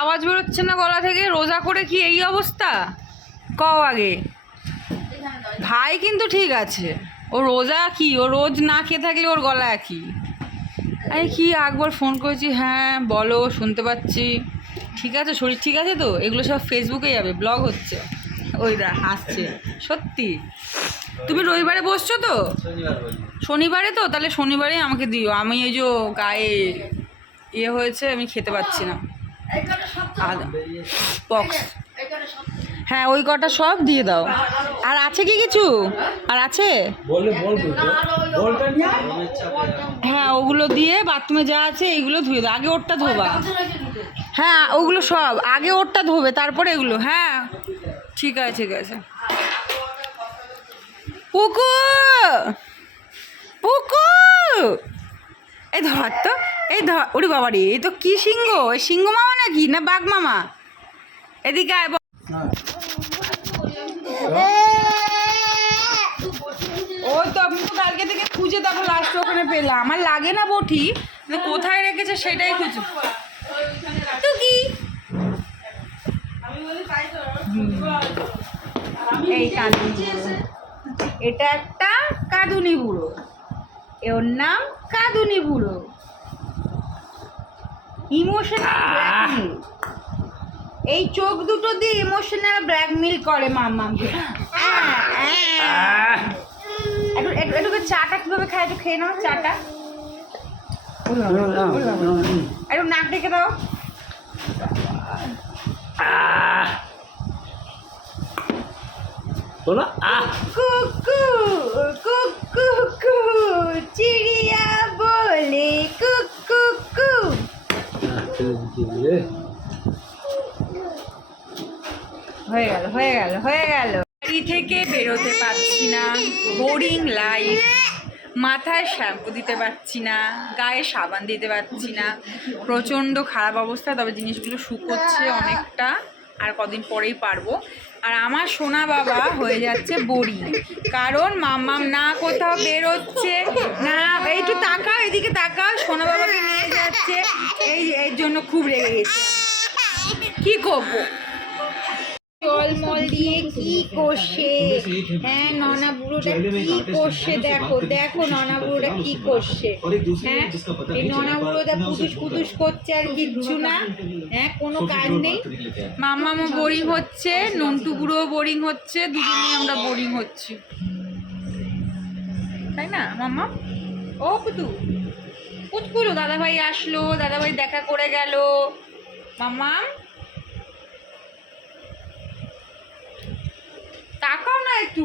আওয়াজ বেরোচ্ছে না গলা থেকে? রোজা করে কি এই অবস্থা? কও আগে। ভাই কিন্তু ঠিক আছে, ও রোজা কি, ও রোজ না খেয়ে থাকলে ওর গলা কি? আরে কি একবার ফোন করেছি, হ্যাঁ বলো শুনতে পাচ্ছি। ঠিক আছে, শরীর ঠিক আছে তো? এগুলো সব ফেসবুকে যাবে, ব্লগ হচ্ছে। ওই দা হাসছে। সত্যি তুমি রবিবারে বসছো তো? শনিবারে তো, তাহলে শনিবারে আমাকে দিও। আমি ওই যে গায়ে ইয়ে হয়েছে, আমি খেতে পাচ্ছি না। পক্স। হ্যাঁ ওই কটা সব দিয়ে দাও। আর আছে কি কিছু? আর আছে? হ্যাঁ ওগুলো দিয়ে বাথরুমে যা আছে এইগুলো ধুয়ে দাও। আগে ওরটা ধোবা। হ্যাঁ ওগুলো সব আগে ওরটা ধোবে, তারপরে এগুলো। হ্যাঁ ঠিক আছে ঠিক আছে। পুকু, পুকু, এই ধর তো, এই ধর। ওরে বাবা রে, এই তো কি সিংহ? এই সিংহ মামা নাকি না বাঘ মামা? এদিকে আয়। ওই তো আমি তো কালকে থেকে খুঁজে তারপর লাস্ট ওখানে পেলাম। আমার লাগে না বটি, কোথায় রেখেছে সেটাই খুঁজে। তো কি এই কাঁদুনি বুড়ো, এটা একটা কাঁদুনি বুড়ো, ওর নাম কাঁদুনি বুড়ো। ইমোশনাল ব্ল্যাকমেল, এই চোখ দুটো দিয়ে ইমোশনাল ব্ল্যাকমেল করে মাম্মাকে। একটু চাটা কিভাবে খায়, একটু খেয়ে নাও চাটা। একটু নাক ডেকে দাও। কুকু কুকু কু, চিড়িয়া বলে কুকু কু। হয়ে গেল হয়ে গেল হয়ে গেল। বাড়ি থেকে বেরোতে পারছি না, বোরিং লাইফ। মাথায় শ্যাম্পু দিতে পারছি না, গায়ে সাবান দিতে পারছি না, প্রচণ্ড খারাপ অবস্থা। তবে জিনিসগুলো শুকোচ্ছে অনেকটা, আর কদিন পরেই পারবো। আর আমার সোনা বাবা হয়ে যাচ্ছে বোরিং, কারণ মাম্মাম না কোথাও বেরোচ্ছে না। একটু তাকাও, এদিকে তাকাও, সোনা বাবাকে নিয়ে যাচ্ছে। এর জন্য খুব রেগে গেছে। কি করবো? জলমল দিয়ে কি করছে? হ্যাঁ ননা বুড়োটা কি করছে? দেখো দেখো ননা বুড়োটা কি করছে। হ্যাঁ এই ননা বুড়োটা পুটুস পুটুস করছে, আর কিচ্ছু না। হ্যাঁ কোনো কাজ নেই। মাম্মামও বোরিং হচ্ছে, নন্টু বুড়োও বোরিং হচ্ছে, দুজনেই আমরা বোরিং হচ্ছি, তাই না মাম্মা? ও পুতু পুতকুলো, দাদাভাই আসলো, দাদাভাই দেখা করে গেল। মাম্মা তাকাও না একটু।